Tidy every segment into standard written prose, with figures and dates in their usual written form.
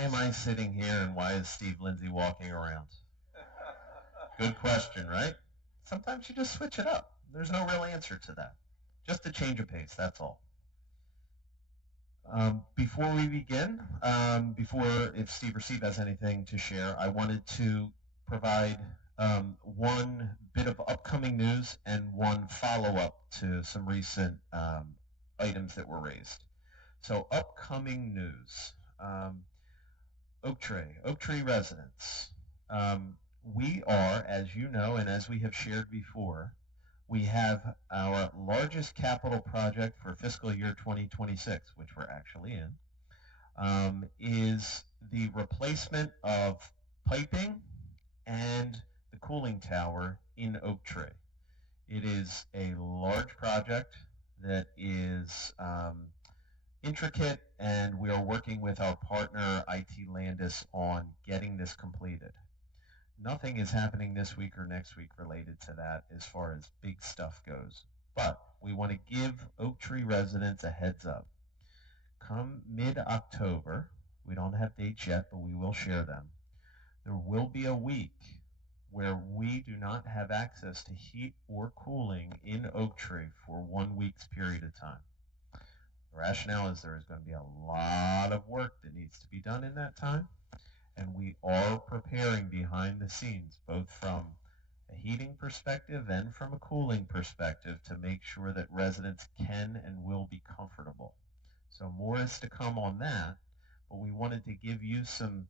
why am I sitting here and why is Steve Lindsay walking around? Good question, right? Sometimes you just switch it up. There's no real answer to that. Just a change of pace, that's all. Before we begin, before if Steve or Steve has anything to share, I wanted to provide one bit of upcoming news and one follow-up to some recent items that were raised. So upcoming news, Oak Tree residents. We are, as you know, and as we have shared before, we have our largest capital project for fiscal year 2026, which we're actually in, is the replacement of piping and the cooling tower in Oak Tree. It is a large project that is intricate, and we are working with our partner IT Landis on getting this completed. Nothing is happening this week or next week related to that as far as big stuff goes. But we want to give Oak Tree residents a heads up. Come mid-October, we don't have dates yet, but we will share them. There will be a week where we do not have access to heat or cooling in Oak Tree for 1 week's period of time. The rationale is there is going to be a lot of work that needs to be done in that time. And we are preparing behind the scenes, both from a heating perspective and from a cooling perspective, to make sure that residents can and will be comfortable. So more is to come on that, but we wanted to give you some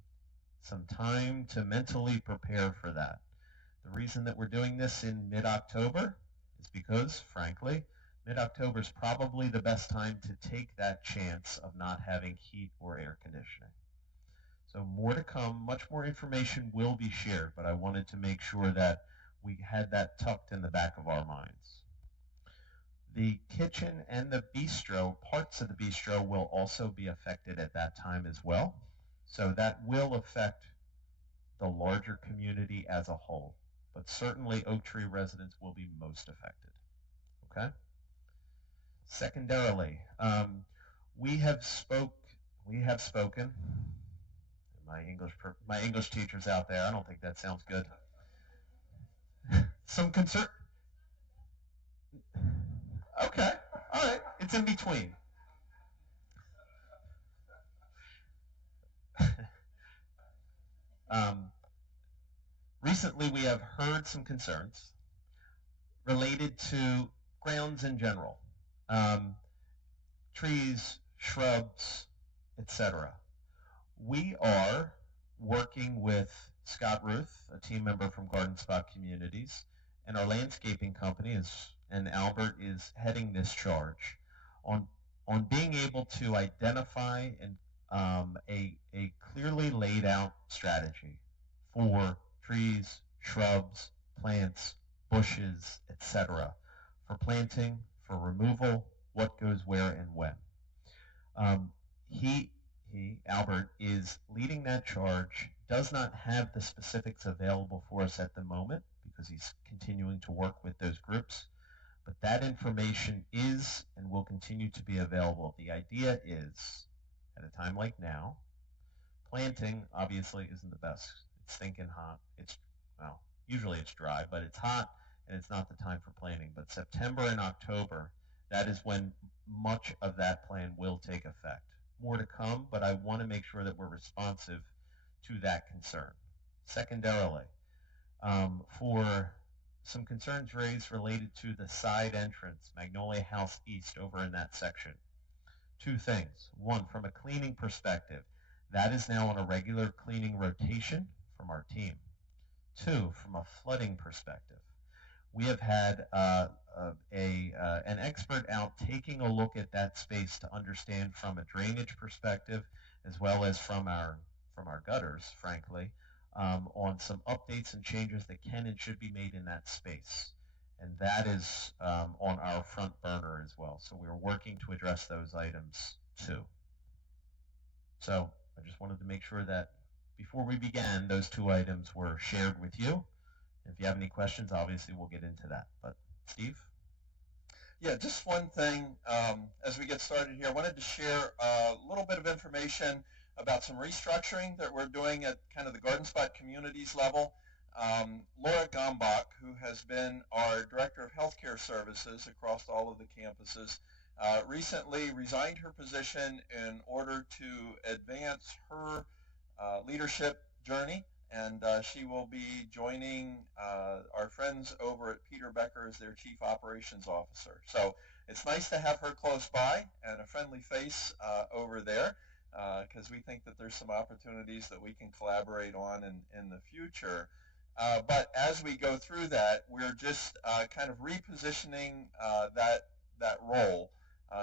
time to mentally prepare for that. The reason that we're doing this in mid-October is because, frankly, mid-October is probably the best time to take that chance of not having heat or air conditioning. So more to come, much more information will be shared, but I wanted to make sure that we had that tucked in the back of our minds. The kitchen and the bistro, parts of the bistro, will also be affected at that time as well. So that will affect the larger community as a whole, but certainly Oak Tree residents will be most affected, okay? Secondarily, we have spoken. My English teachers out there, I don't think that sounds good. Some concern. Okay, all right, it's in between. Recently, we have heard some concerns related to grounds in general, trees, shrubs, etc. We are working with Scott Ruth, a team member from Garden Spot Communities, and our landscaping company and Albert is heading this charge on being able to identify a clearly laid out strategy for trees, shrubs, plants, bushes, etc., for planting, for removal, what goes where and when. Albert, is leading that charge, does not have the specifics available for us at the moment because he's continuing to work with those groups, but that information is and will continue to be available. The idea is, at a time like now, planting obviously isn't the best. It's stinking hot. Usually it's dry, but it's hot and it's not the time for planting. But September and October, that is when much of that plan will take effect. More to come, but I want to make sure that we're responsive to that concern. Secondarily, for some concerns raised related to the side entrance, Magnolia House East, over in that section. Two things. One, from a cleaning perspective, that is now on a regular cleaning rotation from our team. Two, from a flooding perspective, we have had an expert out taking a look at that space to understand from a drainage perspective, as well as from our gutters, frankly, on some updates and changes that can and should be made in that space. And that is on our front burner as well. So we're working to address those items too. So I just wanted to make sure that before we began, those two items were shared with you. If you have any questions, obviously we'll get into that. But Steve? Yeah, just one thing as we get started here. I wanted to share a little bit of information about some restructuring that we're doing at kind of the Garden Spot Communities level. Laura Gombach, who has been our Director of Healthcare Services across all of the campuses, recently resigned her position in order to advance her leadership journey, and she will be joining our friends over at Peter Becker as their Chief Operations Officer. So it's nice to have her close by and a friendly face over there, because we think that there's some opportunities that we can collaborate on in the future. But as we go through that, we're just kind of repositioning that role.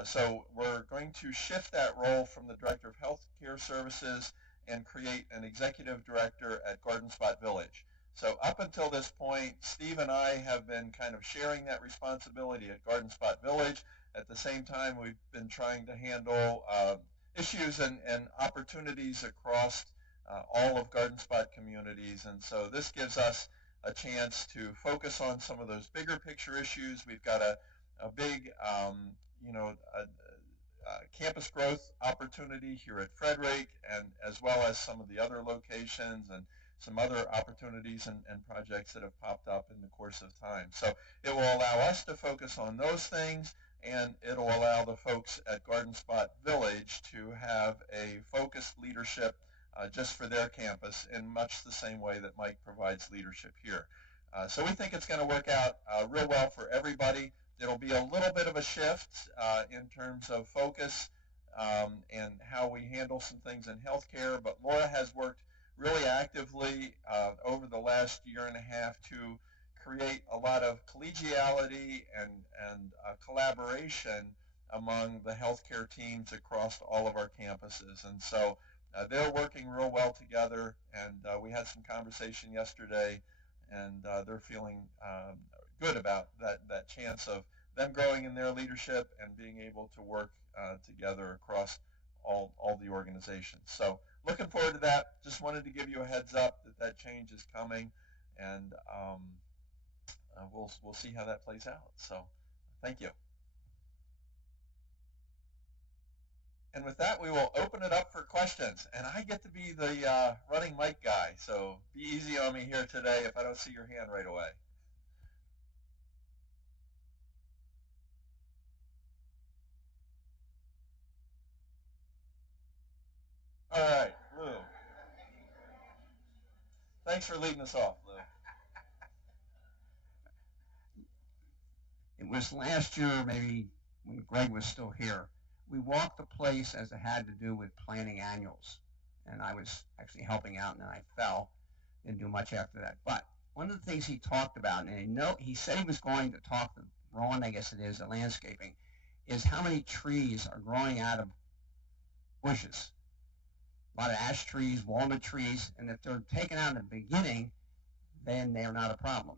So we're going to shift that role from the Director of Healthcare Services and create an executive director at Garden Spot Village. So up until this point, Steve and I have been kind of sharing that responsibility at Garden Spot Village. At the same time, we've been trying to handle issues and opportunities across all of Garden Spot communities. And so this gives us a chance to focus on some of those bigger picture issues. We've got a big, campus growth opportunity here at Frederick, and as well as some of the other locations and some other opportunities and projects that have popped up in the course of time. So it will allow us to focus on those things, and it will allow the folks at Garden Spot Village to have a focused leadership just for their campus in much the same way that Mike provides leadership here. So we think it's going to work out real well for everybody. It'll be a little bit of a shift in terms of focus and how we handle some things in healthcare, but Laura has worked really actively over the last year and a half to create a lot of collegiality and collaboration among the healthcare teams across all of our campuses. And so they're working real well together, and we had some conversation yesterday, and they're feeling good about that chance of them growing in their leadership and being able to work together across all the organizations. So looking forward to that. Just wanted to give you a heads up that change is coming, and we'll see how that plays out. So thank you. And with that, we will open it up for questions. And I get to be the running mic guy, so be easy on me here today if I don't see your hand right away. All right, Lou. Thanks for leading us off, Lou. It was last year, maybe when Greg was still here. We walked the place as it had to do with planning annuals. And I was actually helping out, and then I fell. Didn't do much after that. But one of the things he talked about, and he said he was going to talk to Ron, I guess it is, the landscaping, is how many trees are growing out of bushes. A lot of ash trees, walnut trees, and if they're taken out in the beginning, then they're not a problem.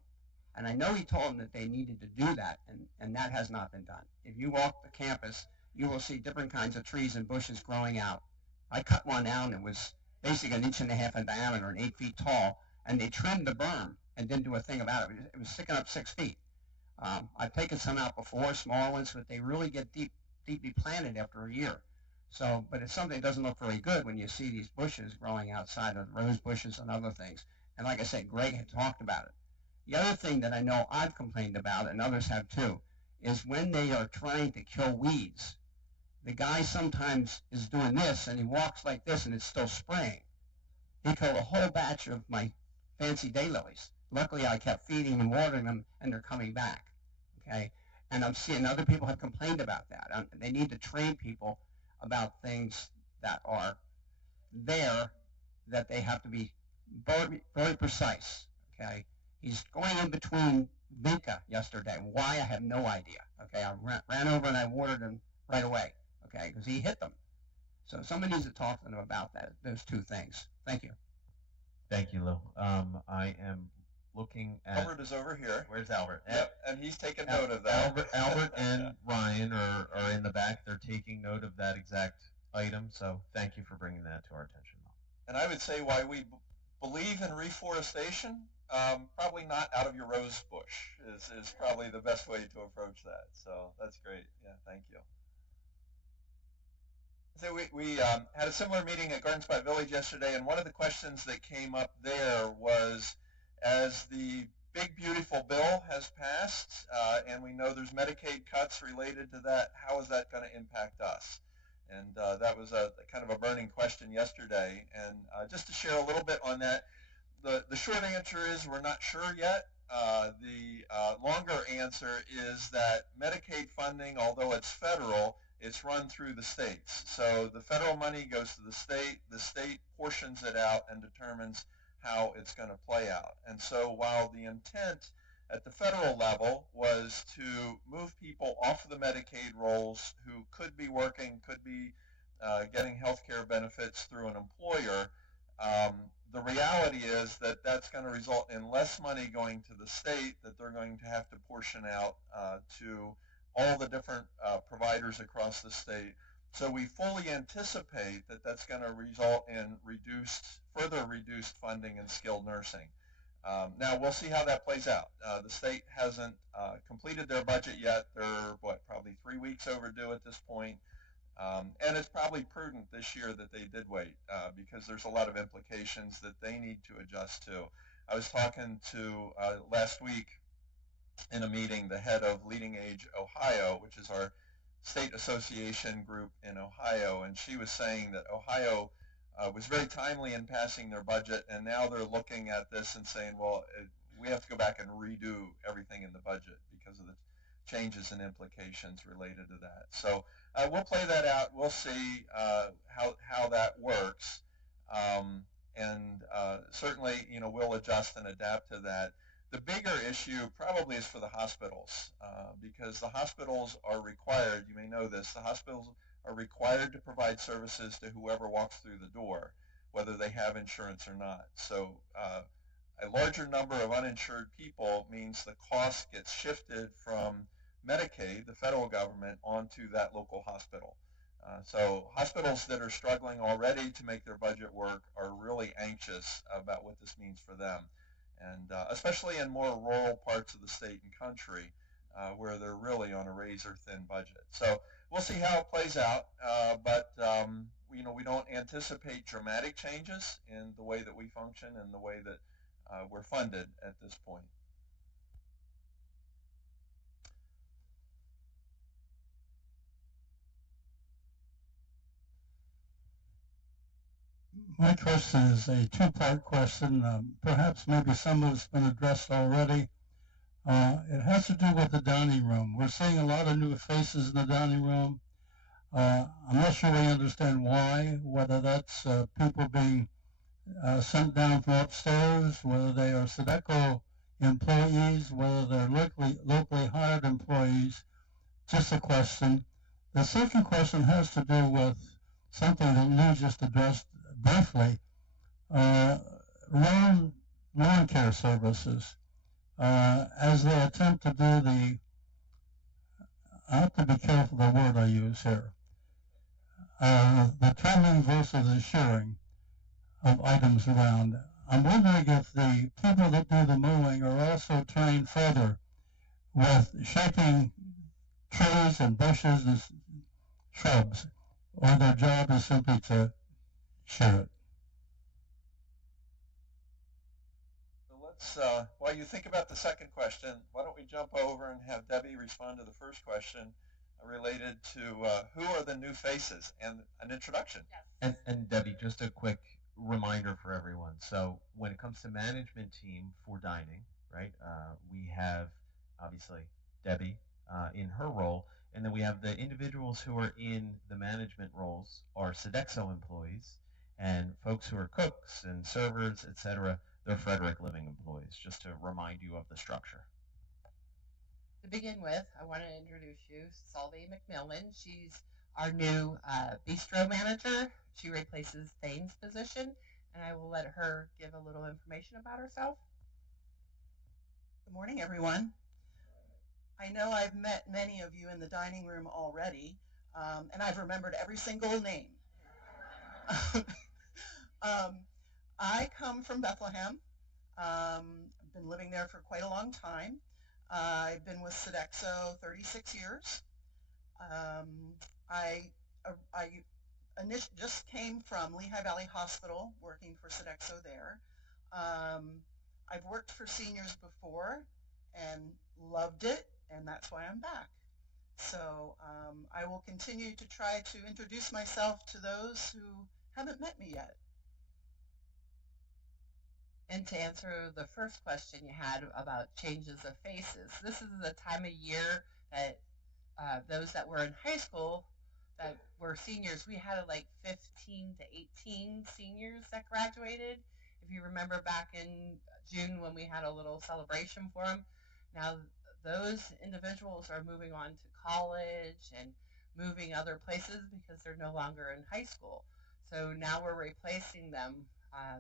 And I know he told them that they needed to do that, and that has not been done. If you walk the campus, you will see different kinds of trees and bushes growing out. I cut one down that was basically 1.5 inches in diameter and 8 feet tall, and they trimmed the berm and didn't do a thing about it. It was sticking up 6 feet. I've taken some out before, small ones, but they really get deeply planted after a year. So, but it's something that doesn't look very good when you see these bushes growing outside of rose bushes and other things. And like I said, Greg had talked about it. The other thing that I know I've complained about, and others have too, is when they are trying to kill weeds, the guy sometimes is doing this and he walks like this and it's still spraying. He killed a whole batch of my fancy daylilies. Luckily, I kept feeding and watering them, and they're coming back. Okay, and I'm seeing other people have complained about that. They need to train people about things that are there, that they have to be very, very precise. Okay, he's going in between vinca yesterday. Why, I have no idea. Okay, I ran over and I watered him right away. Okay, because he hit them. So somebody needs to talk to them about that. Those two things. Thank you. Thank you, Lou. I am looking at... Albert is over here. Where's Albert? Yep, and he's taking note of that. Albert and Ryan are in the back. They're taking note of that exact item, so thank you for bringing that to our attention. And I would say why we believe in reforestation, probably not out of your rose bush is probably the best way to approach that. So that's great. Yeah, thank you. So we had a similar meeting at Garden Spot Village yesterday, and one of the questions that came up there was, as the big beautiful bill has passed, and we know there's Medicaid cuts related to that, how is that going to impact us? And that was a kind of a burning question yesterday. And just to share a little bit on that, the short answer is we're not sure yet. The longer answer is that Medicaid funding, although it's federal, it's run through the states. So the federal money goes to the state portions it out and determines how it's going to play out. And so while the intent at the federal level was to move people off of the Medicaid rolls who could be working, could be getting health care benefits through an employer, um, the reality is that that's going to result in less money going to the state that they're going to have to portion out to all the different providers across the state. So we fully anticipate that that's going to result in further reduced funding in skilled nursing. Now we'll see how that plays out. The state hasn't completed their budget yet. They're probably 3 weeks overdue at this point. And it's probably prudent this year that they did wait because there's a lot of implications that they need to adjust to. I was talking to last week in a meeting the head of Leading Age Ohio, which is our state association group in Ohio, and she was saying that Ohio was very timely in passing their budget, and now they're looking at this and saying, well, we have to go back and redo everything in the budget because of the changes and implications related to that. So we'll play that out. We'll see how that works, and certainly, we'll adjust and adapt to that. The bigger issue probably is for the hospitals because the hospitals are required. You may know this. The hospitals are required to provide services to whoever walks through the door, whether they have insurance or not. So a larger number of uninsured people means the cost gets shifted from Medicaid, the federal government, onto that local hospital. So hospitals that are struggling already to make their budget work are really anxious about what this means for them, and especially in more rural parts of the state and country where they're really on a razor-thin budget. So we'll see how it plays out, but we don't anticipate dramatic changes in the way that we function and the way that we're funded at this point. My question is a two-part question. Perhaps maybe some of it's been addressed already. It has to do with the dining room. We're seeing a lot of new faces in the dining room. I'm not sure we understand why, whether that's people being sent down from upstairs, whether they are Sedeco employees, whether they're locally hired employees. Just a question. The second question has to do with something that Lou just addressed briefly, lawn care services. As they attempt to do I have to be careful the word I use here, the trimming versus the shearing of items around. I'm wondering if the people that do the mowing are also trained further with shaping trees and bushes and shrubs, or their job is simply to shear it. So let's, while you think about the second question, why don't we jump over and have Debbie respond to the first question related to who are the new faces and an introduction. Yes. And Debbie, just a quick reminder for everyone. So when it comes to management team for dining, right, we have obviously Debbie in her role, and then we have the individuals who are in the management roles are Sodexo employees, and folks who are cooks and servers, etc., they're Frederick Living employees, just to remind you of the structure. To begin with, I want to introduce you Solveig McMillan. She's our new bistro manager. She replaces Thane's position, and I will let her give a little information about herself. Good morning, everyone. I know I've met many of you in the dining room already, and I've remembered every single name. I come from Bethlehem. I've been living there for quite a long time. I've been with Sodexo 36 years. I just came from Lehigh Valley Hospital, working for Sodexo there. I've worked for seniors before and loved it, and that's why I'm back. So I will continue to try to introduce myself to those who haven't met me yet. And to answer the first question you had about changes of faces, this is the time of year that those that were in high school that were seniors, we had like 15 to 18 seniors that graduated. If you remember back in June when we had a little celebration for them, now those individuals are moving on to college and moving other places because they're no longer in high school. So now we're replacing them,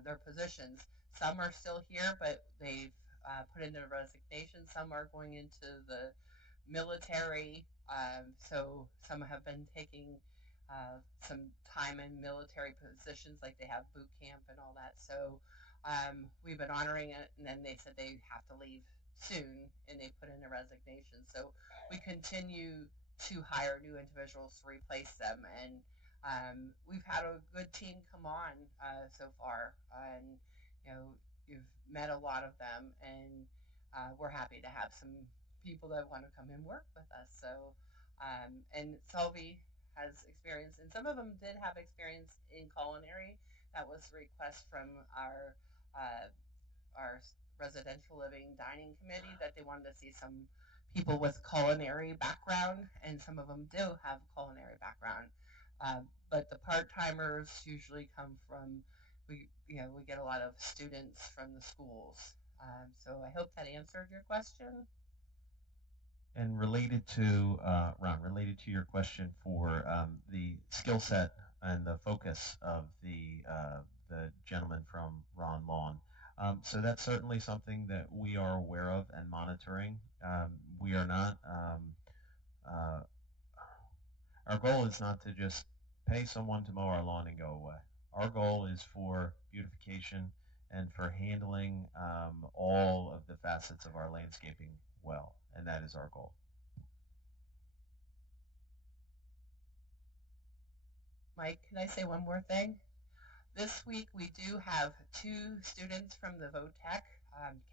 their positions. Some are still here, but they've put in their resignation. Some are going into the military. So some have been taking some time in military positions, like they have boot camp and all that. So we've been honoring it, and then they said they have to leave soon, and they put in a resignation. So we continue to hire new individuals to replace them, and we've had a good team come on so far, and you've met a lot of them, and we're happy to have some people that want to come and work with us. So, and Selby has experience, and some of them did have experience in culinary. That was a request from our residential living dining committee that they wanted to see some people with culinary background, and some of them do have culinary background. But the part timers usually come from we get a lot of students from the schools. So I hope that answered your question. And related to Ron, related to your question for the skill set and the focus of the gentleman from Ron Lawn. So that's certainly something that we are aware of and monitoring. We are not. Our goal is not to just pay someone to mow our lawn and go away. Our goal is for beautification and for handling all of the facets of our landscaping well, and that is our goal. Mike, can I say one more thing? This week we do have 2 students from the VOTEC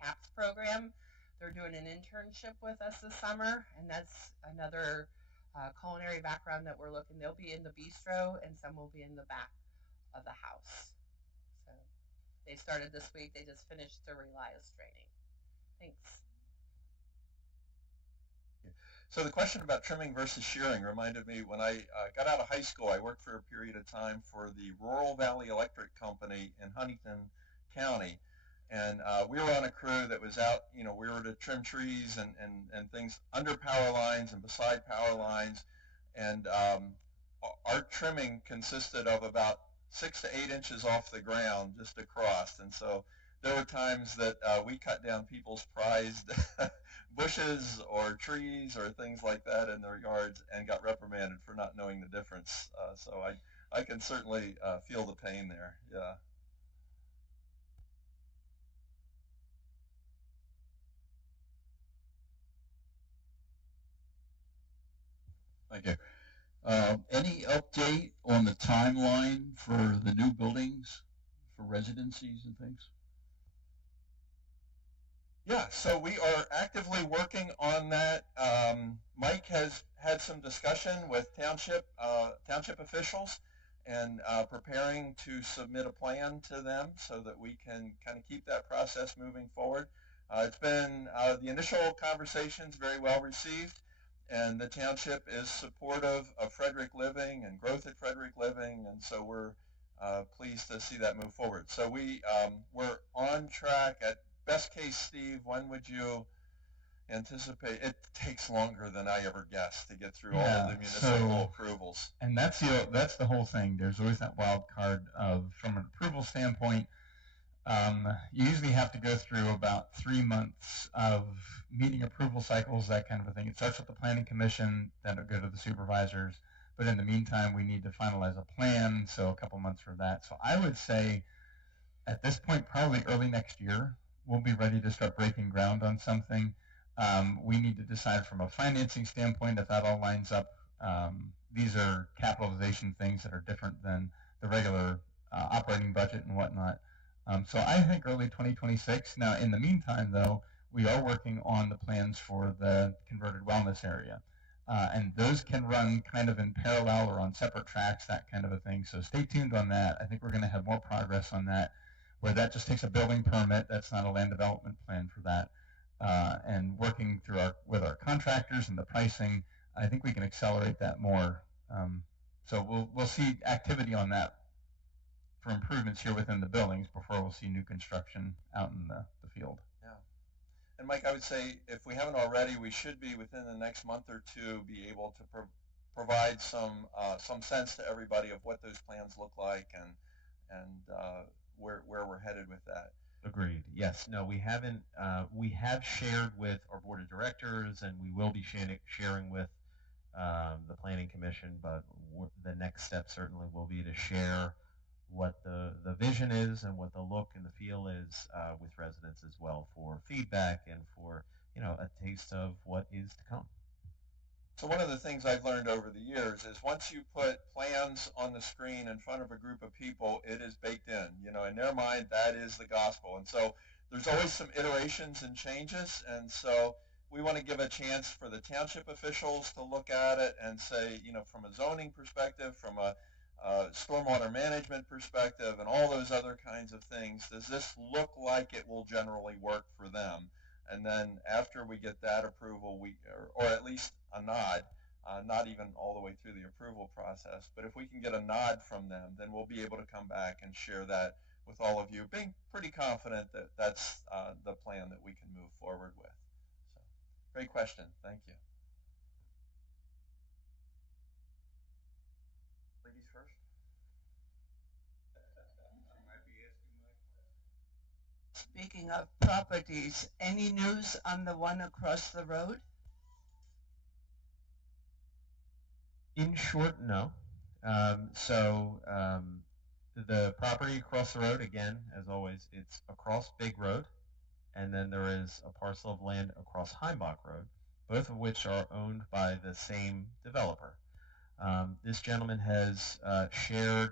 CAPS program. They're doing an internship with us this summer, and that's another culinary background that we're looking. They'll be in the bistro, and some will be in the back of the house. So they started this week. They just finished their Relias training. Thanks. So the question about trimming versus shearing reminded me when I got out of high school, I worked for a period of time for the Rural Valley Electric Company in Huntington County. And we were on a crew that was out, we were to trim trees and things under power lines and beside power lines. And our trimming consisted of about 6 to 8 inches off the ground just across. And so there were times that we cut down people's prized bushes or trees or things like that in their yards and got reprimanded for not knowing the difference. So I can certainly feel the pain there. Yeah. Thank you. Any update on the timeline for the new buildings for residencies and things? Yeah, so we are actively working on that. Mike has had some discussion with township officials and preparing to submit a plan to them so that we can kind of keep that process moving forward. It's been the initial conversations very well received, and the township is supportive of Frederick Living and growth at Frederick Living, and so we're pleased to see that move forward. So we're on track. At best case, Steve, when would you anticipate? It takes longer than I ever guessed to get through all of the municipal approvals. And that's the whole thing. There's always that wild card of, from an approval standpoint, you usually have to go through about 3 months of meeting approval cycles, that kind of a thing. It starts with the planning commission, then it'll go to the supervisors. But in the meantime, we need to finalize a plan, so a couple months for that. So I would say at this point, probably early next year, we'll be ready to start breaking ground on something. We need to decide from a financing standpoint if that all lines up these are capitalization things that are different than the regular operating budget and whatnot. So I think early 2026. Now, in the meantime, though, we are working on the plans for the converted wellness area. And those can run kind of in parallel or on separate tracks, that kind of a thing. So stay tuned on that. I think we're going to have more progress on that, where that just takes a building permit. That's not a land development plan for that. And working through with our contractors and the pricing, I think we can accelerate that more. So we'll see activity on that for improvements here within the buildings before we'll see new construction out in the field. Yeah. And Mike, I would say if we haven't already, we should be within the next month or two be able to provide some sense to everybody of what those plans look like and where we're headed with that. Agreed. Yes. No, we haven't. We have shared with our board of directors, and we will be sharing with the Planning Commission. But the next step certainly will be to share what the vision is and what the look and the feel is with residents as well, for feedback and for a taste of what is to come. So one of the things I've learned over the years is once you put plans on the screen in front of a group of people, it is baked in. In their mind, that is the gospel. And so there's always some iterations and changes. And so we want to give a chance for the township officials to look at it and say, from a zoning perspective, from a stormwater management perspective, and all those other kinds of things, does this look like it will generally work for them? And then after we get that approval, or at least a nod, not even all the way through the approval process, but if we can get a nod from them, then we'll be able to come back and share that with all of you, being pretty confident that that's the plan that we can move forward with. So, great question. Thank you. Ladies first. Speaking of properties, any news on the one across the road? In short, no. The property across the road, again, as always, it's across Big Road, and then there is a parcel of land across Heimbach Road, both of which are owned by the same developer. This gentleman has shared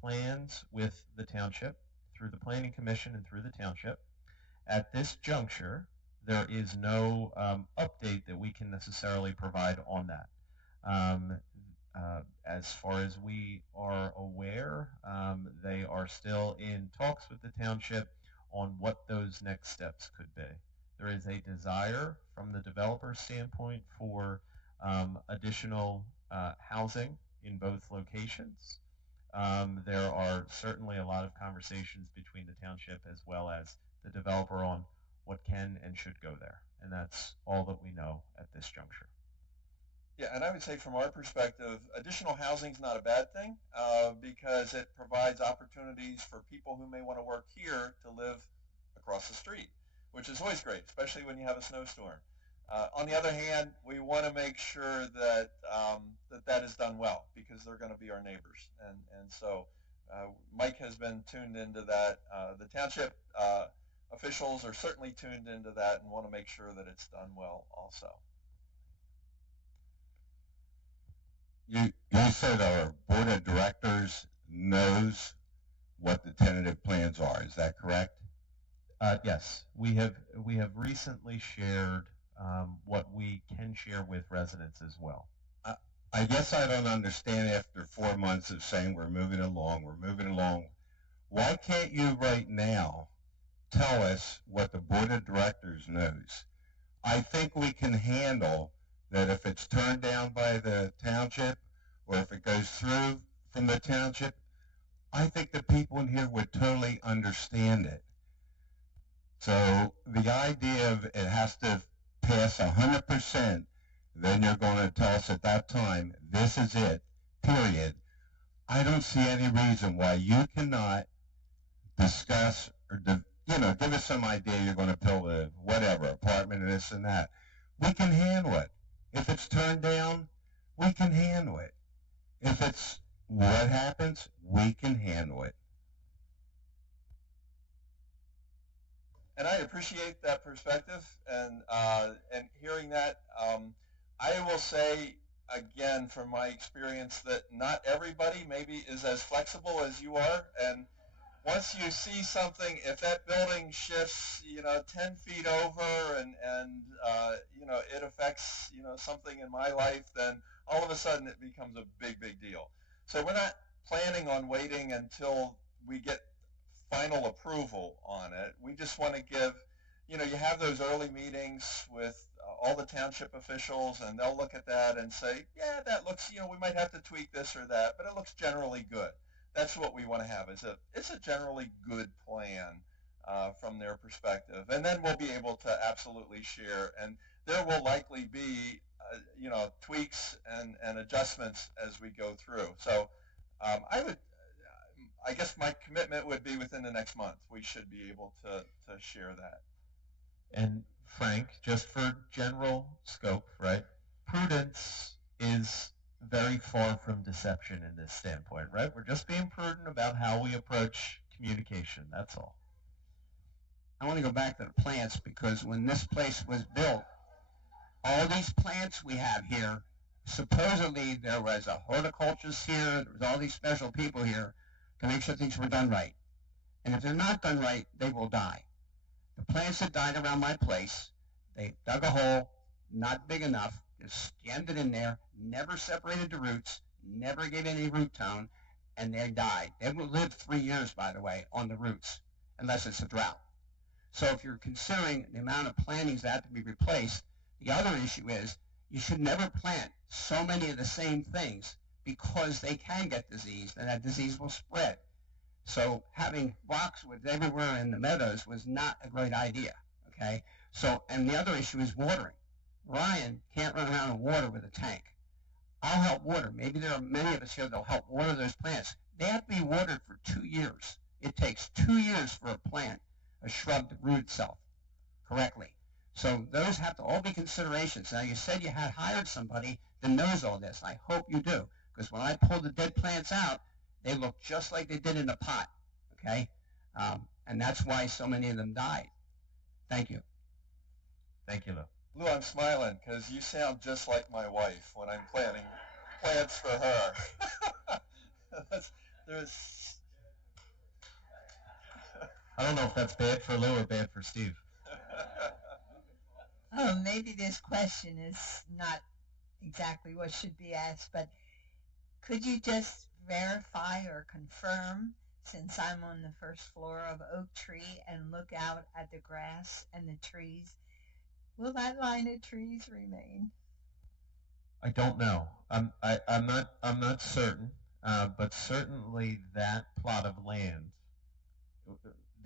plans with the township through the Planning Commission and through the township. At this juncture, there is no update that we can necessarily provide on that. As far as we are aware, they are still in talks with the township on what those next steps could be. There is a desire from the developer standpoint for additional housing in both locations. There are certainly a lot of conversations between the township as well as the developer on what can and should go there, and that's all that we know at this juncture. Yeah, and I would say from our perspective, additional housing is not a bad thing because it provides opportunities for people who may want to work here to live across the street, which is always great, especially when you have a snowstorm. On the other hand, we want to make sure that that is done well because they're going to be our neighbors. And so Mike has been tuned into that. The township officials are certainly tuned into that and want to make sure that it's done well also. You said our board of directors knows what the tentative plans are. Is that correct? Yes, we have recently shared what we can share with residents as well. I guess I don't understand after 4 months of saying we're moving along. Why can't you right now tell us what the board of directors knows? I think we can handle that if it's turned down by the township or if it goes through from the township. I think the people in here would totally understand it. So the idea of it has to pass 100%, then you're going to tell us at that time, this is it, period. I don't see any reason why you cannot discuss or, give us some idea you're going to build a whatever, apartment and this and that. We can handle it. If it's turned down, we can handle it. If it's what happens, we can handle it. And I appreciate that perspective and hearing that. I will say again, from my experience, that not everybody maybe is as flexible as you are. And once you see something, if that building shifts, 10 feet over and it affects, something in my life, then all of a sudden it becomes a big, big deal. So we're not planning on waiting until we get final approval on it. We just want to give, you have those early meetings with all the township officials, and they'll look at that and say, yeah, that looks, we might have to tweak this or that, but it looks generally good. That's what we want to have. It's a generally good plan from their perspective, and then we'll be able to absolutely share. And there will likely be, tweaks and adjustments as we go through. So I guess my commitment would be within the next month. We should be able to share that. And Frank, just for general scope, right? Prudence is very far from deception in this standpoint, right? We're just being prudent about how we approach communication. That's all. I want to go back to the plants, because when this place was built, all these plants we have here, supposedly there was a horticulturist here, there was all these special people here to make sure things were done right. And if they're not done right, they will die. The plants that died around my place, they dug a hole, not big enough, just jammed it in there, never separated the roots, never gave any root tone, and they died. They will live 3 years, by the way, on the roots, unless it's a drought. So if you're considering the amount of plantings that have to be replaced, the other issue is you should never plant so many of the same things, because they can get diseased, and that disease will spread. So having boxwoods everywhere in the meadows was not a great idea, okay? So, and the other issue is watering. Ryan can't run around and water with a tank. I'll help water. Maybe there are many of us here that will help water those plants. They have to be watered for 2 years. It takes 2 years for a plant, a shrub, to root itself correctly. So those have to all be considerations. Now, you said you had hired somebody that knows all this. I hope you do, because when I pulled the dead plants out, they look just like they did in a pot, okay? And that's why so many of them died. Thank you. Thank you, Lou. Lou, I'm smiling because you sound just like my wife when I'm planting plants for her. I don't know if that's bad for Lou or bad for Steve. Oh, maybe this question is not exactly what should be asked, but could you just verify or confirm, since I'm on the first floor of Oak Tree and look out at the grass and the trees, will that line of trees remain? I don't know. I'm not certain, but certainly that plot of land,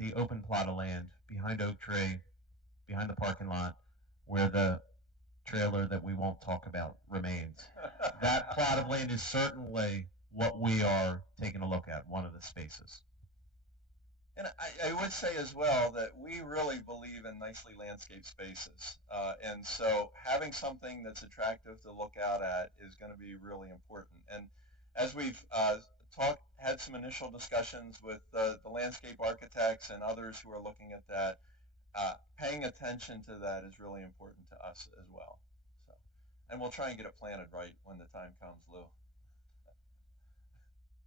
the open plot of land behind Oak Tree, behind the parking lot, where the trailer that we won't talk about remains. That plot of land is certainly what we are taking a look at, one of the spaces. And I would say as well that we really believe in nicely landscaped spaces. And so having something that's attractive to look out at is going to be really important. And as we've had some initial discussions with the landscape architects and others who are looking at that, paying attention to that is really important to us as well. So, and we'll try and get it planted right when the time comes, Lou.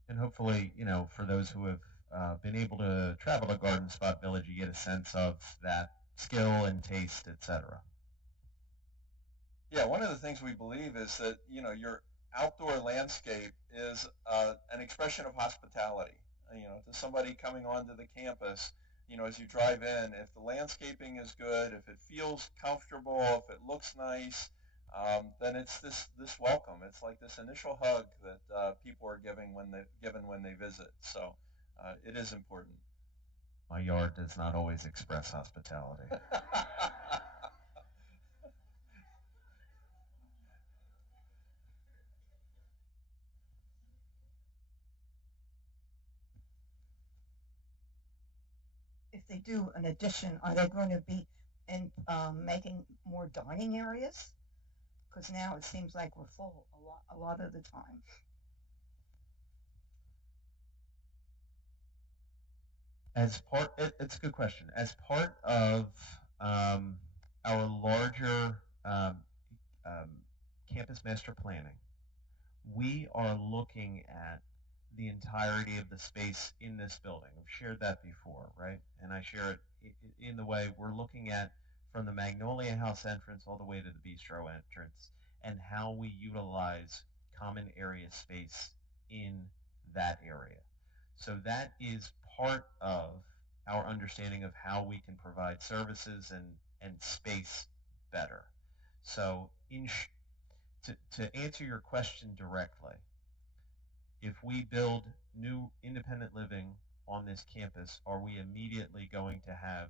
And hopefully, for those who have been able to travel to Garden Spot Village, you get a sense of that skill and taste, etc. Yeah, one of the things we believe is that, your outdoor landscape is an expression of hospitality. To somebody coming onto the campus, as you drive in, if the landscaping is good, if it feels comfortable, if it looks nice, then it's this welcome. It's like this initial hug that people are given when they visit. So it is important. My yard does not always express hospitality. If they do an addition, are they going to be making more dining areas? Because now it seems like we're full a lot of the time. It's a good question. As part of our larger campus master planning, we are looking at the entirety of the space in this building. I've shared that before, right? And I share it in the way we're looking at from the Magnolia House entrance all the way to the bistro entrance and how we utilize common area space in that area. So that is part of our understanding of how we can provide services and space better. So to answer your question directly, if we build new independent living on this campus, are we immediately going to have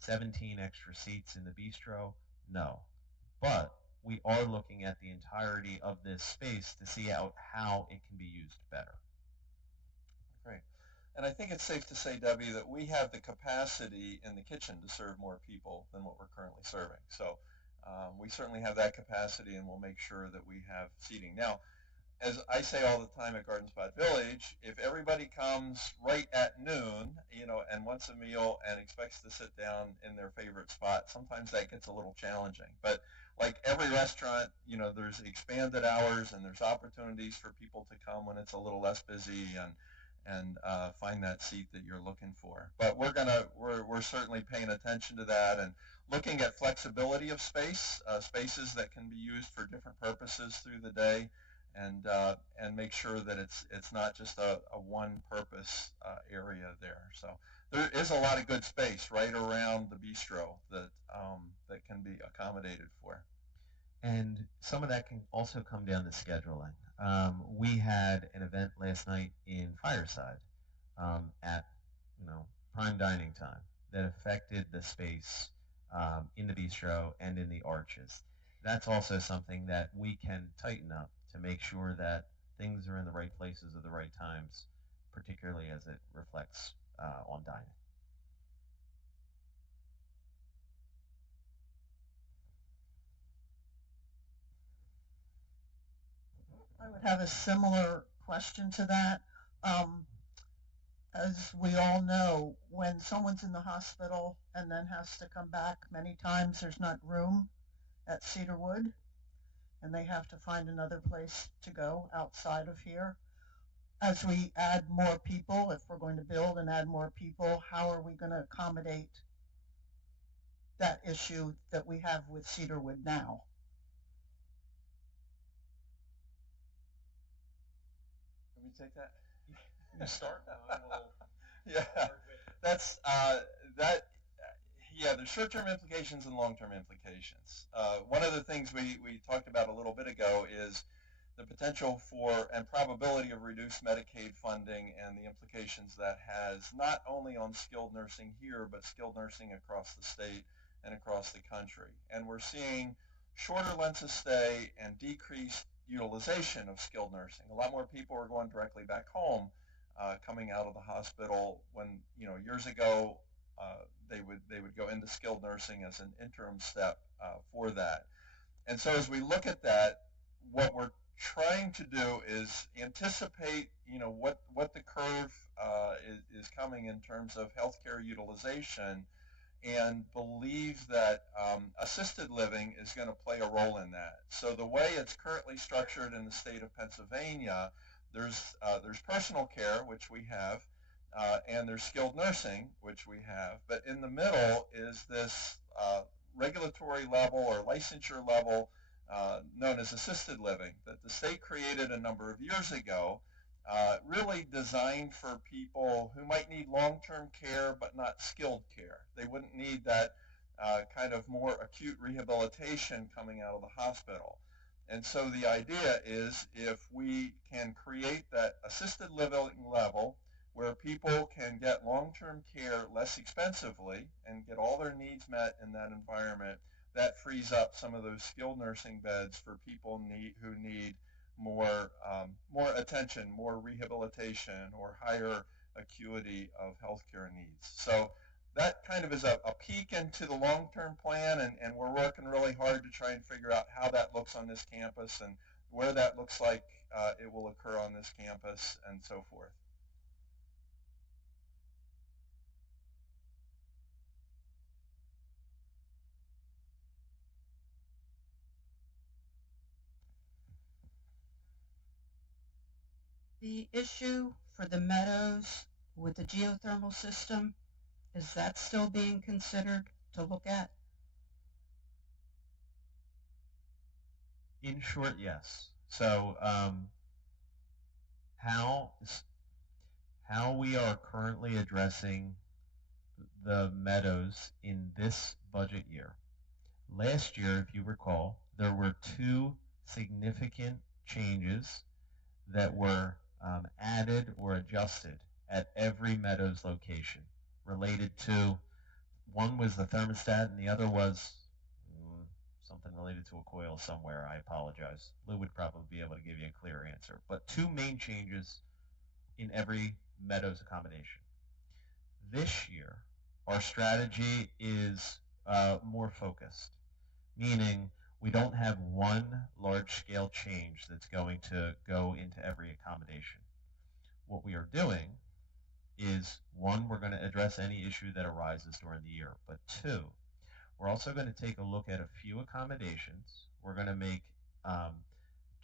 17 extra seats in the bistro? No. But we are looking at the entirety of this space to see out how it can be used better. Great. And I think it's safe to say, Debbie, that we have the capacity in the kitchen to serve more people than what we're currently serving. So we certainly have that capacity, and we'll make sure that we have seating. Now, as I say all the time at Garden Spot Village, if everybody comes right at noon, and wants a meal and expects to sit down in their favorite spot, sometimes that gets a little challenging. But like every restaurant, there's expanded hours and there's opportunities for people to come when it's a little less busy and find that seat that you're looking for. But we're certainly paying attention to that and looking at flexibility of space, spaces that can be used for different purposes through the day. And make sure that it's not just a one-purpose area there. So there is a lot of good space right around the bistro that can be accommodated for. And some of that can also come down to scheduling. We had an event last night in Fireside at prime dining time that affected the space in the bistro and in the arches. That's also something that we can tighten up to make sure that things are in the right places at the right times, particularly as it reflects on dining. I would have a similar question to that. As we all know, when someone's in the hospital and then has to come back, many times there's not room at Cedarwood, and they have to find another place to go outside of here. As we add more people, if we're going to build and add more people, how are we going to accommodate that issue that we have with Cedarwood now? Let me take that. You start, and I will. Yeah, that's that. Yeah, there's short-term implications and long-term implications. One of the things we talked about a little bit ago is the potential for and probability of reduced Medicaid funding and the implications that has not only on skilled nursing here, but skilled nursing across the state and across the country. And we're seeing shorter lengths of stay and decreased utilization of skilled nursing. A lot more people are going directly back home coming out of the hospital when, years ago, they would go into skilled nursing as an interim step for that. And so as we look at that, what we're trying to do is anticipate, what the curve is coming in terms of healthcare utilization, and believe that assisted living is going to play a role in that. So the way it's currently structured in the state of Pennsylvania, there's personal care, which we have, and there's skilled nursing, which we have. But in the middle is this regulatory level or licensure level known as assisted living that the state created a number of years ago, really designed for people who might need long-term care but not skilled care. They wouldn't need that kind of more acute rehabilitation coming out of the hospital. And so the idea is if we can create that assisted living level where people can get long-term care less expensively and get all their needs met in that environment, that frees up some of those skilled nursing beds for people who need more attention, more rehabilitation, or higher acuity of healthcare needs. So that kind of is a peek into the long-term plan, and we're working really hard to try and figure out how that looks on this campus and where that looks like it will occur on this campus and so forth. The issue for the meadows with the geothermal system, is that still being considered to look at? In short, yes. So how how we are currently addressing the meadows in this budget year. Last year, if you recall, there were two significant changes that were added or adjusted at every Meadows location related to, one was the thermostat and the other was something related to a coil somewhere. I apologize. Lou would probably be able to give you a clear answer. But two main changes in every Meadows accommodation. This year, our strategy is more focused, meaning we don't have one large-scale change that's going to go into every accommodation. What we are doing is, one, we're going to address any issue that arises during the year, but two, we're also going to take a look at a few accommodations. We're going to make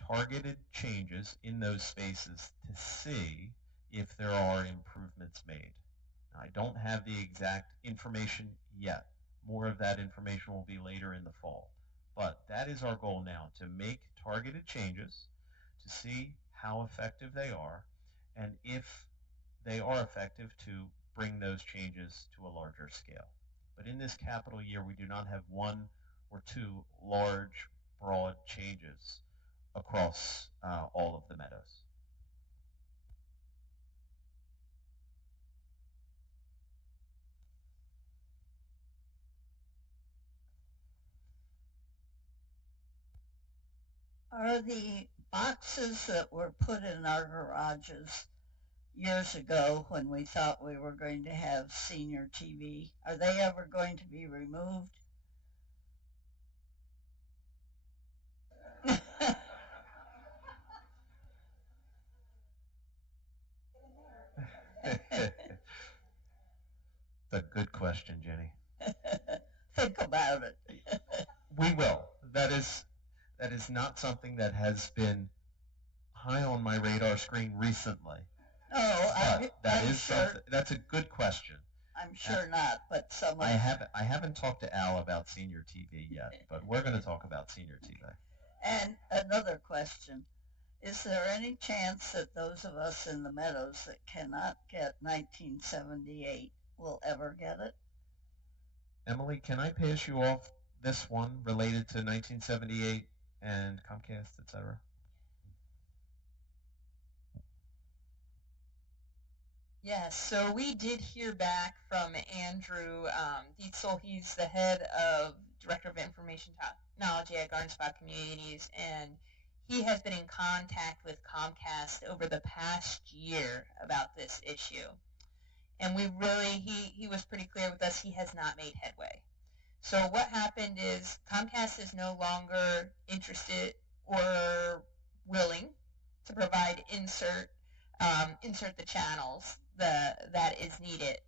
targeted changes in those spaces to see if there are improvements made. Now, I don't have the exact information yet. More of that information will be later in the fall. But that is our goal now, to make targeted changes, to see how effective they are, and if they are effective, to bring those changes to a larger scale. But in this capital year, we do not have one or two large, broad changes across all of the meadows. Are the boxes that were put in our garages years ago when we thought we were going to have senior TV, are they ever going to be removed? It's a good question, Jenny. Think about it. We will. That is not something that has been high on my radar screen recently. Oh, I'm sure. That's a good question. I'm sure not, but someone. I haven't talked to Al about senior TV yet, but we're going to talk about senior TV. And another question. Is there any chance that those of us in the meadows that cannot get 1978 will ever get it? Emily, can I pass you off this one related to 1978 and Comcast, etc.? Yes, so we did hear back from Andrew Dietzel. He's the head of Director of Information Technology at Garden Spot Communities, and he has been in contact with Comcast over the past year about this issue. And we really, he was pretty clear with us, he has not made headway. So what happened is Comcast is no longer interested or willing to provide insert the channels that is needed,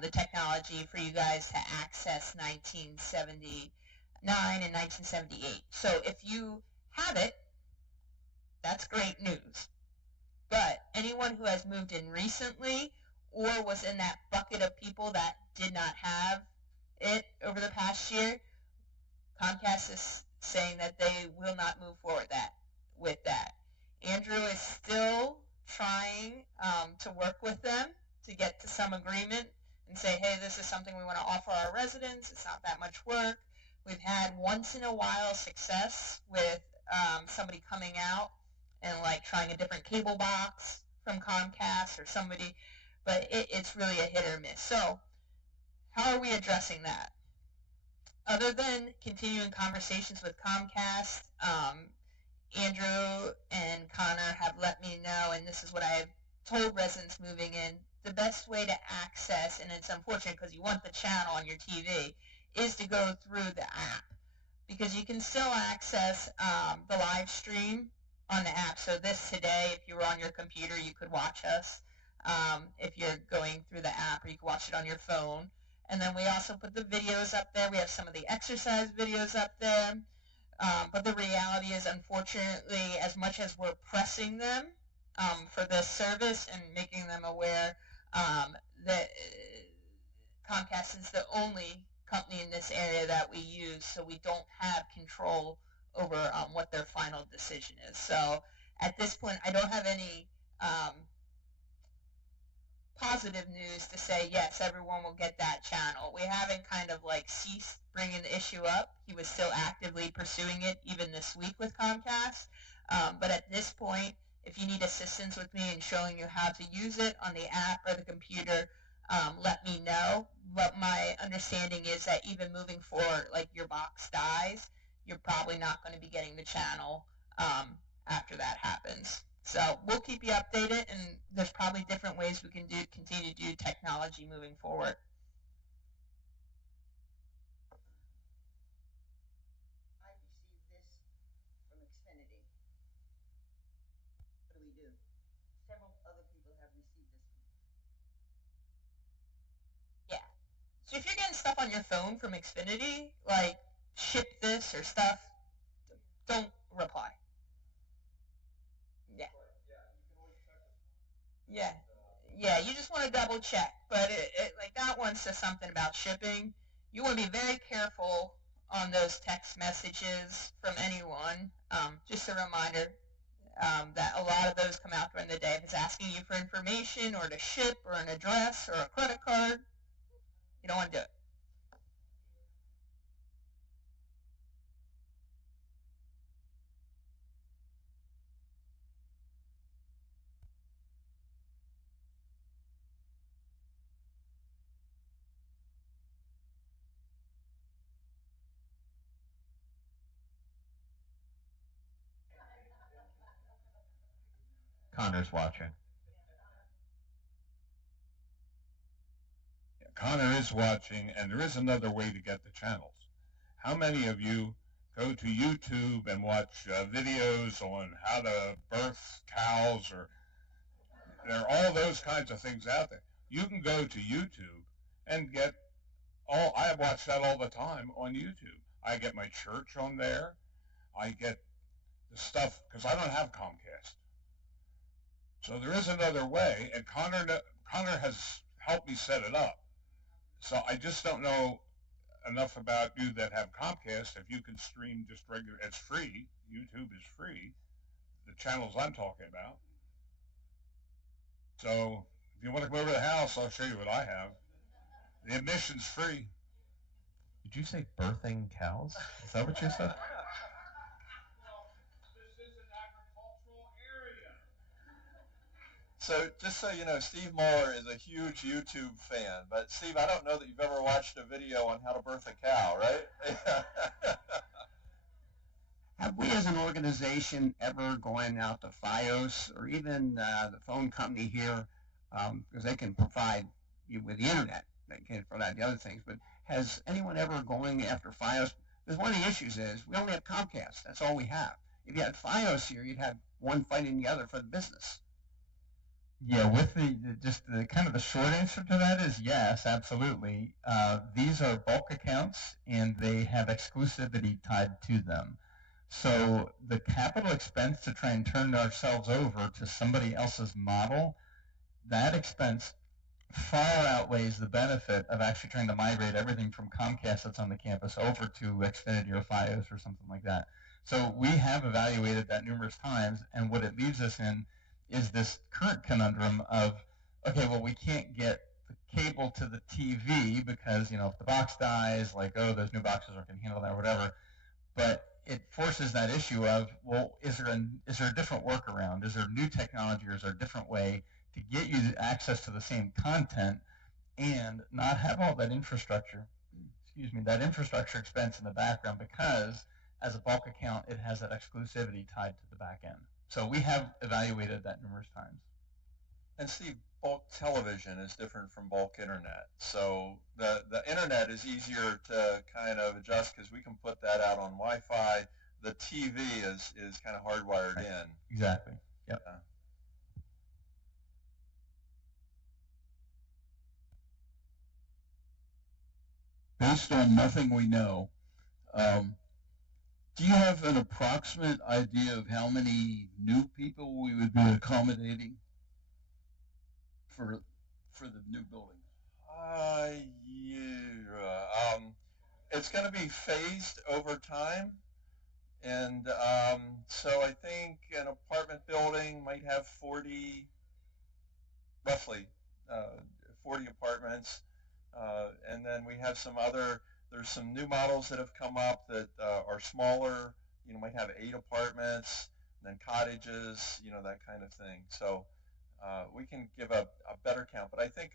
the technology for you guys to access 1979 and 1978. So if you have it, that's great news. But anyone who has moved in recently or was in that bucket of people that did not have it over the past year, Comcast is saying that they will not move forward with that. Andrew is still trying to work with them to get to some agreement and say, hey, this is something we want to offer our residents. It's not that much work. We've had once in a while success with somebody coming out and like trying a different cable box from Comcast or somebody, but it's really a hit or miss. So how are we addressing that? Other than continuing conversations with Comcast, Andrew and Connor have let me know, and this is what I have told residents moving in, the best way to access, and it's unfortunate because you want the channel on your TV, is to go through the app. Because you can still access the live stream on the app. So this today, if you were on your computer, you could watch us if you're going through the app, or you can watch it on your phone. And then we also put the videos up there. We have some of the exercise videos up there. But the reality is, unfortunately, as much as we're pressing them for this service and making them aware that Comcast is the only company in this area that we use, so we don't have control over what their final decision is. So at this point, I don't have any positive news to say, yes, everyone will get that channel. We haven't kind of like ceased bringing the issue up. He was still actively pursuing it even this week with Comcast. But at this point, if you need assistance with me in showing you how to use it on the app or the computer, let me know. But my understanding is that even moving forward, like your box dies, you're probably not going to be getting the channel after that happens. So we'll keep you updated, and there's probably different ways we can continue to do technology moving forward. I received this from Xfinity. What do we do? Several other people have received this. Yeah. So if you're getting stuff on your phone from Xfinity, like ship this or stuff, don't reply. Yeah. Yeah. Yeah, you just want to double check. But like that one says something about shipping. You want to be very careful on those text messages from anyone. Just a reminder that a lot of those come out during the day. If it's asking you for information or to ship or an address or a credit card, you don't want to do it. Connor's watching. Connor is watching, and there is another way to get the channels. How many of you go to YouTube and watch videos on how to birth cows, or there are all those kinds of things out there? You can go to YouTube and get I watch that all the time on YouTube. I get my church on there. I get the stuff, because I don't have Comcast. So there is another way, and Connor has helped me set it up. So I just don't know enough about you that have Comcast. If you can stream just regular, it's free. YouTube is free. The channels I'm talking about. So if you want to come over to the house, I'll show you what I have. The admission's free. Did you say birthing cows? Is that what you said? So just so you know, Steve Muller is a huge YouTube fan. But Steve, I don't know that you've ever watched a video on how to birth a cow, right? Have we as an organization ever gone out to FiOS or even the phone company here, because they can provide you with the internet, they can provide the other things, but has anyone ever going after FiOS? Because one of the issues is we only have Comcast. That's all we have. If you had FiOS here, you'd have one fighting the other for the business. Yeah, with the kind of the short answer to that is yes, absolutely. These are bulk accounts, and they have exclusivity tied to them. So the capital expense to try and turn ourselves over to somebody else's model, that expense far outweighs the benefit of actually trying to migrate everything from Comcast that's on the campus over to Xfinity or FiOS or something like that. So we have evaluated that numerous times, and what it leaves us in is this current conundrum of, okay, well, we can't get the cable to the TV because, if the box dies, like, oh, those new boxes aren't going to handle that or whatever. But it forces that issue of, well, is there a different workaround? Is there new technology, or is there a different way to get you access to the same content and not have all that infrastructure expense in the background, because as a bulk account, it has that exclusivity tied to the back end. So we have evaluated that numerous times. And Steve, bulk television is different from bulk internet. So the internet is easier to kind of adjust because we can put that out on Wi-Fi. The TV is kind of hardwired in. Exactly. Yep. Based on nothing we know, Do you have an approximate idea of how many new people we would be accommodating for the new building? Yeah. It's going to be phased over time. And so I think an apartment building might have 40, roughly uh, 40 apartments. And then we have there's some new models that have come up that are smaller, might have 8 apartments, and then cottages, that kind of thing. So we can give a better count. But I think,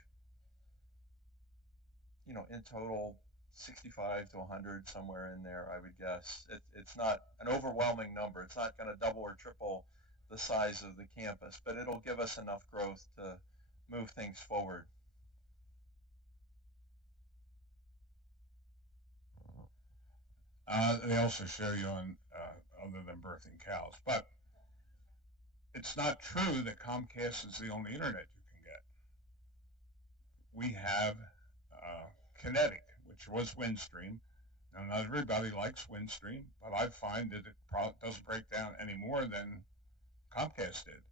in total, 65 to 100, somewhere in there, I would guess. It's not an overwhelming number. It's not going to double or triple the size of the campus, but it'll give us enough growth to move things forward. They also show you on other than birthing cows, but it's not true that Comcast is the only internet you can get. We have Kinetic, which was Windstream. Now, not everybody likes Windstream, but I find that it doesn't break down any more than Comcast did.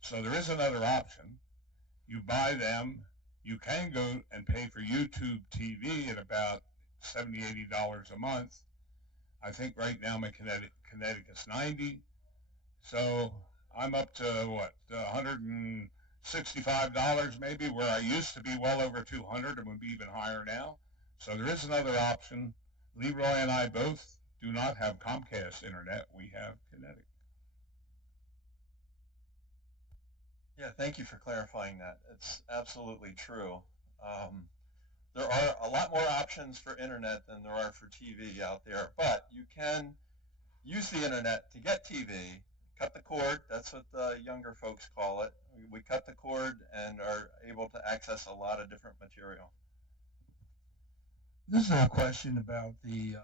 So there is another option. You buy them. You can go and pay for YouTube TV at about $70, $80 a month. I think right now my Kinetic is 90. So I'm up to what, $165 maybe, where I used to be well over 200 and would be even higher now. So there is another option. Leroy and I both do not have Comcast internet. We have Kinetic. Yeah, thank you for clarifying that. It's absolutely true. There are a lot more options for internet than there are for TV out there, but you can use the internet to get TV, cut the cord. That's what the younger folks call it. We cut the cord and are able to access a lot of different material. This is a question about the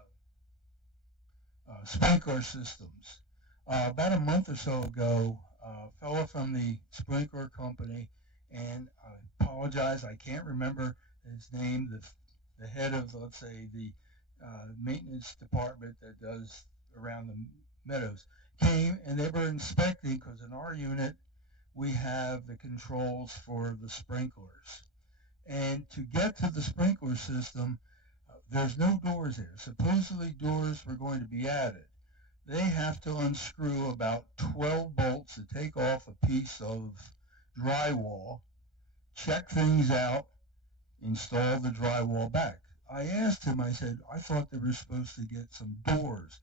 sprinkler systems. About a month or so ago, a fellow from the sprinkler company, and I apologize, I can't remember his name, the head of, let's say, the maintenance department that does around the meadows, came and they were inspecting, because in our unit we have the controls for the sprinklers. And to get to the sprinkler system, there's no doors there. Supposedly doors were going to be added. They have to unscrew about 12 bolts to take off a piece of drywall, check things out, install the drywall back. I asked him, I said, I thought they were supposed to get some doors.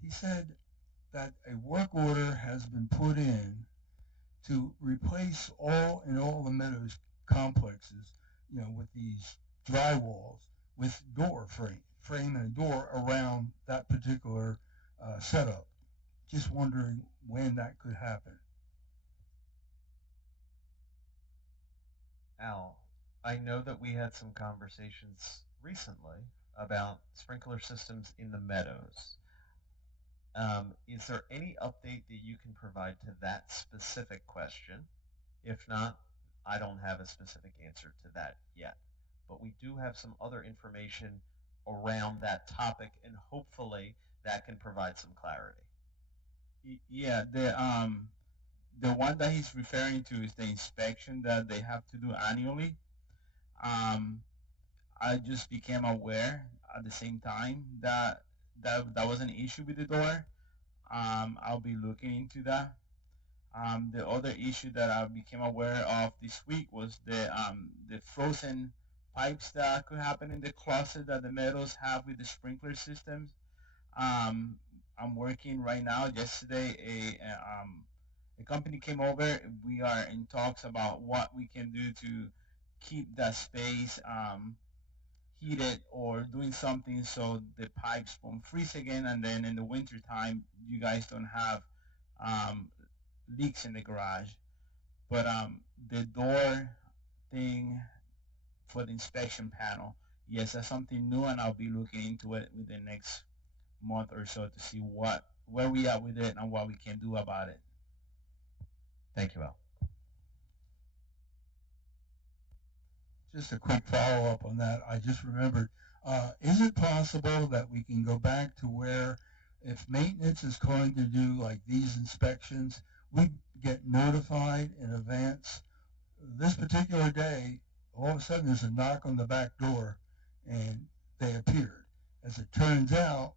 He said that a work order has been put in to replace all the Meadows complexes, with these drywalls with door frame and a door around that particular setup. Just wondering when that could happen. Al, I know that we had some conversations recently about sprinkler systems in the meadows. Is there any update that you can provide to that specific question? If not, I don't have a specific answer to that yet. But we do have some other information around that topic, and hopefully that can provide some clarity. Yeah, the one that he's referring to is the inspection that they have to do annually. I just became aware at the same time that was an issue with the door. I'll be looking into that. The other issue that I became aware of this week was the frozen pipes that could happen in the closet that the Meadows have with the sprinkler systems. I'm working right now. Yesterday, a company came over. We are in talks about what we can do to keep that space heated or doing something so the pipes won't freeze again, and then in the winter time you guys don't have leaks in the garage. But the door thing for the inspection panel, yes, that's something new, and I'll be looking into it within the next month or so to see where we are with it and what we can do about it. Thank you, Al. Just a quick follow-up on that. I just remembered, is it possible that we can go back to where if maintenance is going to do like these inspections, we get notified in advance. This particular day, all of a sudden there's a knock on the back door and they appeared. As it turns out,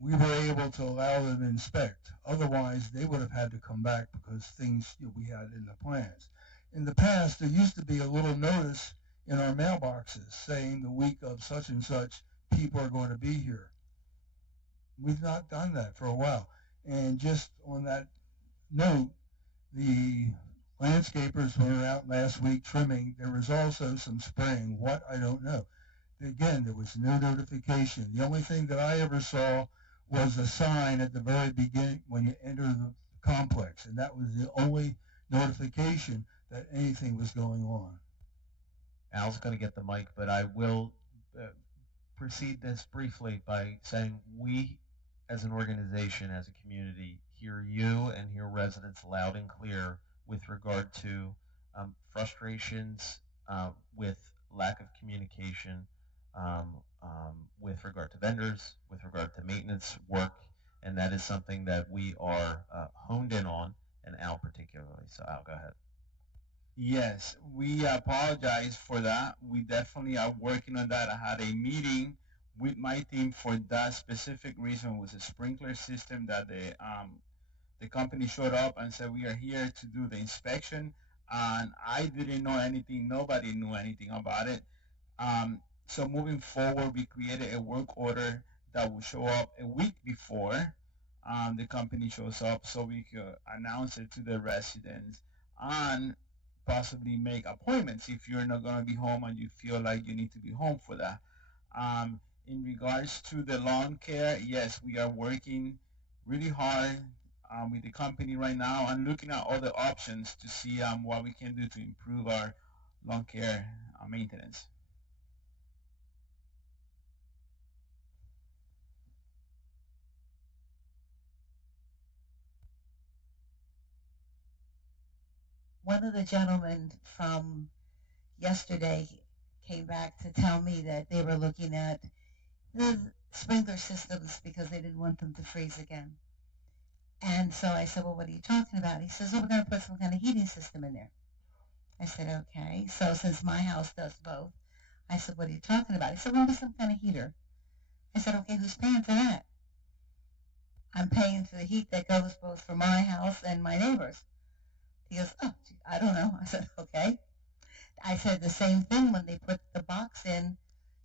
we were able to allow them to inspect. Otherwise, they would have had to come back because things we had in the plans. In the past, there used to be a little notice in our mailboxes saying the week of such and such, people are going to be here. We've not done that for a while. And just on that note, the landscapers were out last week trimming. There was also some spraying. What? I don't know. Again, there was no notification. The only thing that I ever saw was a sign at the very beginning when you enter the complex, and that was the only notification that anything was going on. Al's going to get the mic, but I will precede this briefly by saying we, as an organization, as a community, hear you and hear residents loud and clear with regard to frustrations with lack of communication, with regard to vendors, with regard to maintenance work, and that is something that we are honed in on, and Al particularly. So Al, go ahead. Yes, we apologize for that. We definitely are working on that. I had a meeting with my team for that specific reason. It was a sprinkler system that the company showed up and said, we are here to do the inspection. And I didn't know anything. Nobody knew anything about it. So moving forward, we created a work order that will show up a week before the company shows up, so we could announce it to the residents and possibly make appointments if you're not going to be home and you feel like you need to be home for that. In regards to the lawn care, yes, we are working really hard with the company right now and looking at other options to see what we can do to improve our lawn care maintenance. One of the gentlemen from yesterday came back to tell me that they were looking at the sprinkler systems because they didn't want them to freeze again. And so I said, well, what are you talking about? He says, oh, we're going to put some kind of heating system in there. I said, okay. So since my house does both, I said, what are you talking about? He said, well, some kind of heater. I said, okay, who's paying for that? I'm paying for the heat that goes both for my house and my neighbors. He goes, oh, I don't know. I said, okay. I said the same thing when they put the box in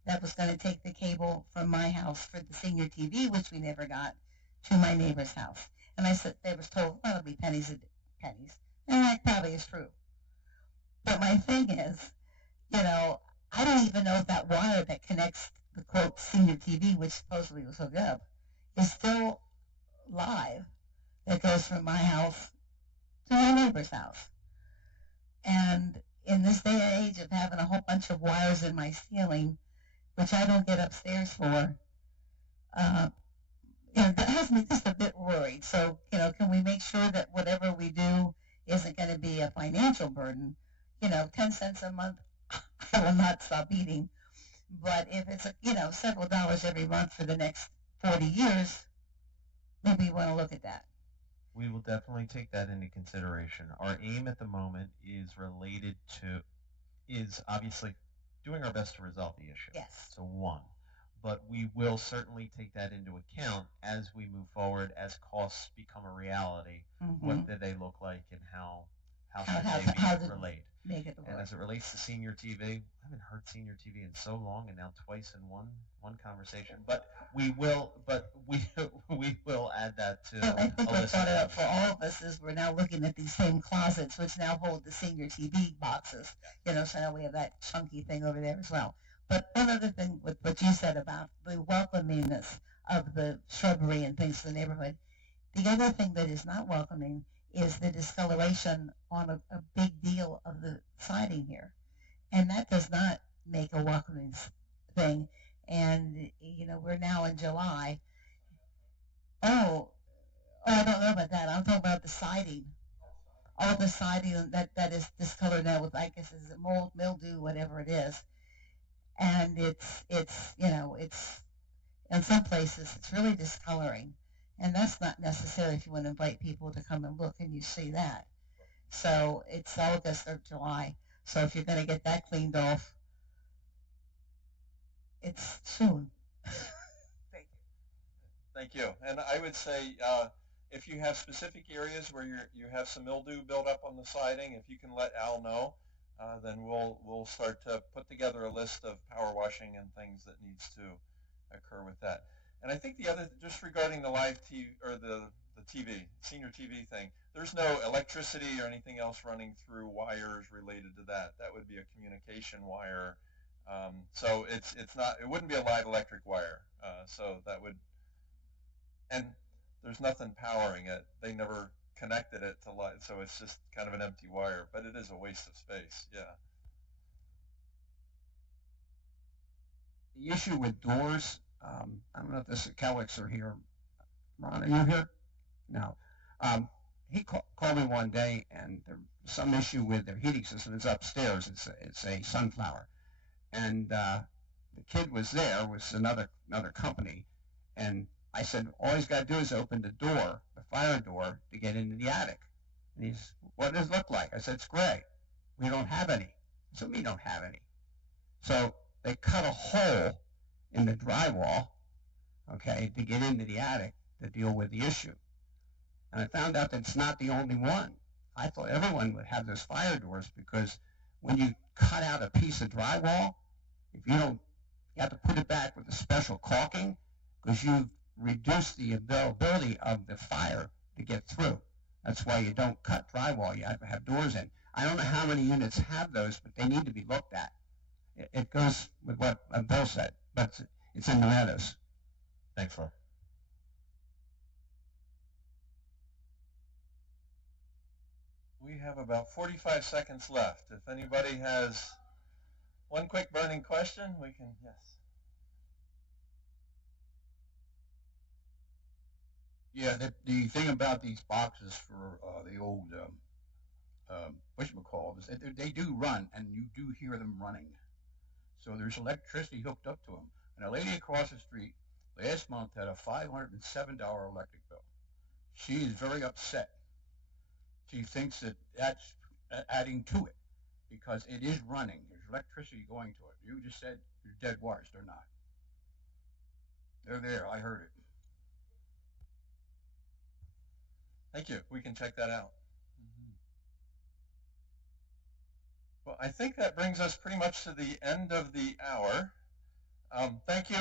that was going to take the cable from my house for the senior TV, which we never got, to my neighbor's house. And I said, they was told, well, it'll be pennies. And that probably is true. But my thing is, I don't even know if that wire that connects the, quote, senior TV, which supposedly was hooked up, is still live, that goes from my house to my neighbor's house. And in this day and age of having a whole bunch of wires in my ceiling, which I don't get upstairs for, that has me just a bit worried. So, can we make sure that whatever we do isn't going to be a financial burden? 10 cents a month, I will not stop eating. But if it's, several dollars every month for the next 40 years, maybe you want to look at that. We will definitely take that into consideration. Our aim at the moment is obviously doing our best to resolve the issue. Yes. So one. But we will certainly take that into account as we move forward, as costs become a reality. Mm-hmm. What do they look like and how should they be relayed? Make it work. And as it relates to senior TV, I haven't heard senior TV in so long, and now twice in one conversation. But we will add that to. Well, I think what brought it up for all of us is we're now looking at these same closets, which now hold the senior TV boxes. So now we have that chunky thing over there as well. But one other thing with what you said about the welcomingness of the shrubbery and things in the neighborhood, the other thing that is not welcoming is the discoloration on a big deal of the siding here. And that does not make a welcoming thing. And, we're now in July. Oh, I don't know about that. I'm talking about the siding. All the siding that is discolored now with, I guess, is it mold, mildew, whatever it is. And it's In some places, it's really discoloring. And that's not necessary if you want to invite people to come and look and you see that. So it's August or July. So if you're going to get that cleaned off, it's soon. Thank you. And I would say if you have specific areas where you have some mildew built up on the siding, if you can let Al know, then we'll start to put together a list of power washing and things that needs to occur with that. And I think the other, just regarding the live TV or the TV, senior TV thing, there's no electricity or anything else running through wires related to that. That would be a communication wire. So it's not, it wouldn't be a live electric wire. So that would, and there's nothing powering it. They never connected it to light, so it's just kind of an empty wire, but it is a waste of space, yeah. The issue with doors, I don't know if the Kellicks are here. Ron, are you here? No. He called me one day, and there's some issue with their heating system. It's upstairs. It's a Sunflower. And the kid was there, was another company, and I said, all he's got to do is open the door, the fire door, to get into the attic. And he's, what does it look like? I said, it's gray. We don't have any. I said, we don't have any. So they cut a hole in the drywall, okay, to get into the attic to deal with the issue. And I found out that it's not the only one. I thought everyone would have those fire doors because when you cut out a piece of drywall, if you don't, you have to put it back with a special caulking because you've reduced the availability of the fire to get through. That's why you don't cut drywall. You have to have doors in. I don't know how many units have those, but they need to be looked at. It goes with what Bill said, but it's in the meadows. Thanks, Laura. We have about 45 seconds left. If anybody has one quick burning question, we can, yes. Yeah, the thing about these boxes for the old whatchamacallit is that they do run, and you do hear them running. So there's electricity hooked up to them. And a lady across the street last month had a $507 electric bill. She is very upset. She thinks that that's adding to it because it is running. There's electricity going to it. You just said they're dead wires. They're not. They're there. I heard it. Thank you. We can check that out. Well, I think that brings us pretty much to the end of the hour. Thank you.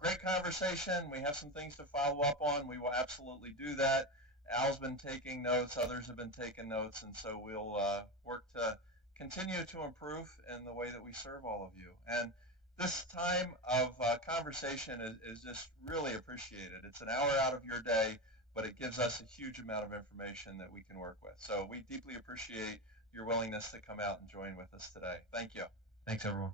Great conversation. We have some things to follow up on. We will absolutely do that. Al's been taking notes. Others have been taking notes. And so we'll work to continue to improve in the way that we serve all of you. And this time of conversation is just really appreciated. It's an hour out of your day, but it gives us a huge amount of information that we can work with. So we deeply appreciate your willingness to come out and join with us today. Thank you. Thanks, everyone.